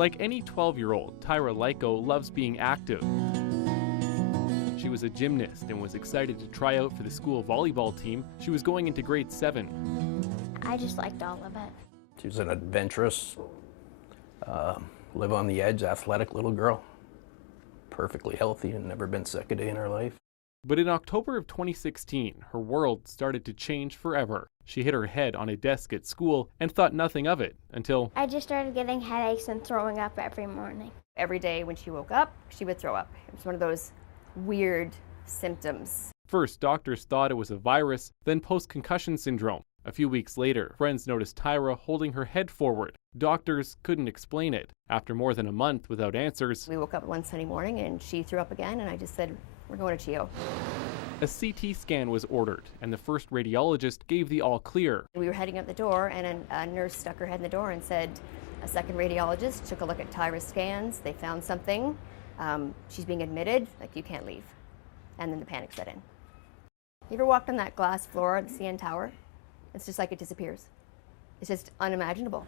Like any 12-year-old, Tyra Liko loves being active. She was a gymnast and was excited to try out for the school volleyball team. She was going into grade 7. I just liked all of it. She was an adventurous, live on the edge, athletic little girl. Perfectly healthy and never been sick a day in her life. But in October of 2016, her world started to change forever. She hit her head on a desk at school and thought nothing of it until I just started getting headaches and throwing up every morning. Every day when she woke up, she would throw up. It was one of those weird symptoms. first doctors thought it was a virus, then post-concussion syndrome. A few weeks later, friends noticed Tyra holding her head forward. Doctors couldn't explain it. After more than a month without answers, We woke up one Sunday morning and she threw up again, and I just said, we're going to CHEO. a CT scan was ordered, and the first radiologist gave the all clear. We were heading out the door, and a nurse stuck her head in the door and said, a second radiologist took a look at Tyra's scans. They found something. She's being admitted, like, you can't leave. And then the panic set in. You ever walked on that glass floor of the CN Tower? It's just like it disappears. It's just unimaginable.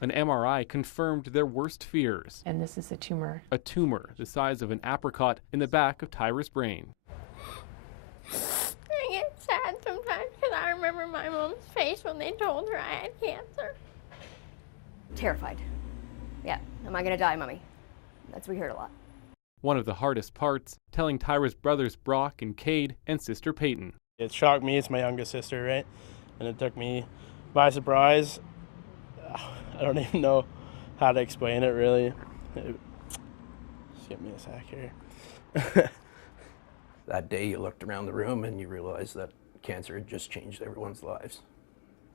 An MRI confirmed their worst fears. And this is a tumor. A tumor the size of an apricot in the back of Tyra's brain. I get sad sometimes because I remember my mom's face when they told her I had cancer. Terrified. Yeah, am I gonna die, Mommy? That's what we heard a lot. One of the hardest parts, telling Tyra's brothers Brock and Cade and sister Peyton. It shocked me. It's my youngest sister, right? And it took me by surprise. I don't even know how to explain it, really. Just give me a sec here. That day you looked around the room and you realized that cancer had just changed everyone's lives.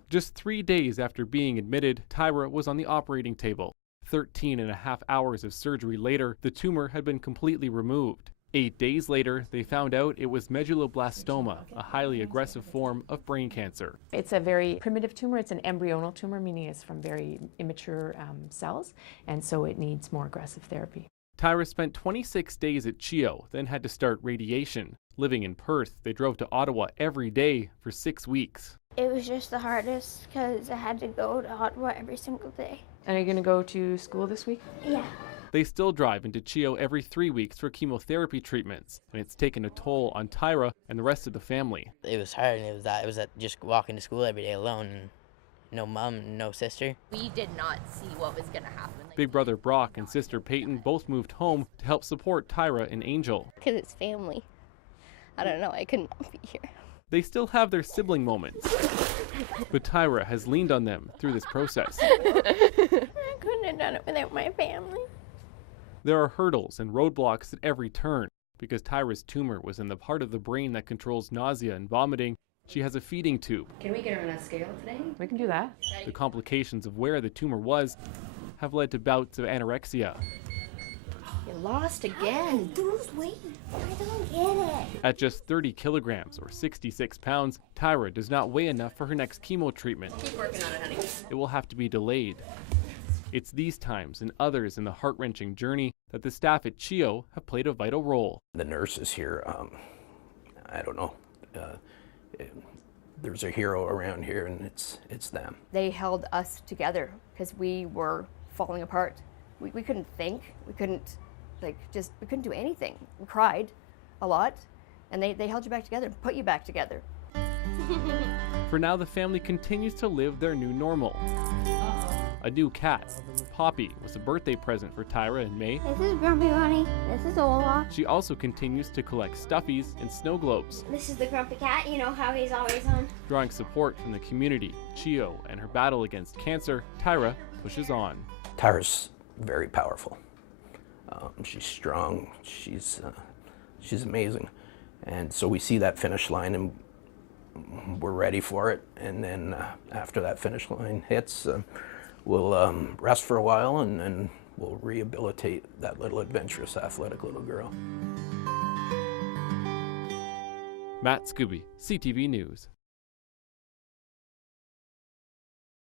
Just 3 days after being admitted, Tyra was on the operating table. 13 and a half hours of surgery later, the tumor had been completely removed. 8 days later, they found out it was medulloblastoma, a highly aggressive form of brain cancer. It's a very primitive tumor. It's an embryonal tumor, meaning it's from very immature cells, and so it needs more aggressive therapy. Tyra spent 26 days at CHEO, then had to start radiation. Living in Perth, they drove to Ottawa every day for 6 weeks. It was just the hardest because I had to go to Ottawa every single day. And are you going to go to school this week? Yeah. They still drive into CHEO every 3 weeks for chemotherapy treatments, and it's taken a toll on Tyra and the rest of the family. It was hard, and it was that just walking to school every day alone, and no mom, no sister. We did not see what was going to happen. Big brother Brock and sister Peyton both moved home to help support Tyra and Angel. Because it's family. I don't know, I could not be here. They still have their sibling moments, but Tyra has leaned on them through this process. I couldn't have done it without my family. There are hurdles and roadblocks at every turn. Because Tyra's tumor was in the part of the brain that controls nausea and vomiting, she has a feeding tube. Can we get her on a scale today? We can do that. The complications of where the tumor was have led to bouts of anorexia. You lost again. Lose weight. I don't get it. At just 30 kilograms or 66 pounds, Tyra does not weigh enough for her next chemo treatment. Keep working on it, honey. It will have to be delayed. It's these times and others in the heart-wrenching journey that the staff at CHEO have played a vital role. The nurses here, I don't know, there's a hero around here and it's them. They held us together because we were falling apart. We couldn't think. We couldn't do anything. We cried a lot, and they held you back together and put you back together. For now, the family continues to live their new normal. A new cat, Poppy, was a birthday present for Tyra in May. This is Grumpy Bunny. This is Olaf. She also continues to collect stuffies and snow globes. This is the Grumpy Cat. You know how he's always on. Drawing support from the community, CHEO, and her battle against cancer, Tyra pushes on. Tyra's very powerful. She's strong. She's amazing. And so we see that finish line and we're ready for it. And then after that finish line hits, we'll rest for a while and then we'll rehabilitate that little adventurous, athletic little girl. Matt Scooby, CTV News.